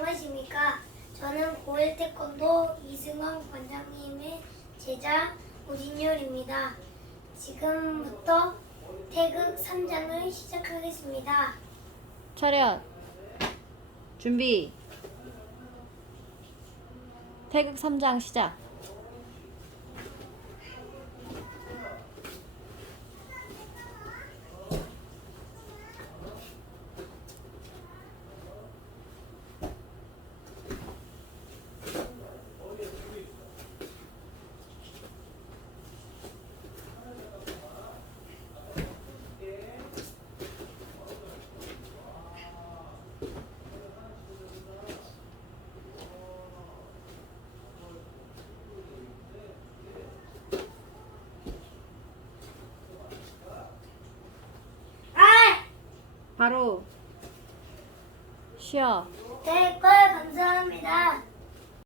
안녕하십니까. 저는 고1 태권도 이승환 관장님의 제자 오진열입니다. 지금부터 태극 3장을 시작하겠습니다. 차렷 준비 태극 3장 시작 바로 쉬어 댓글 감사합니다.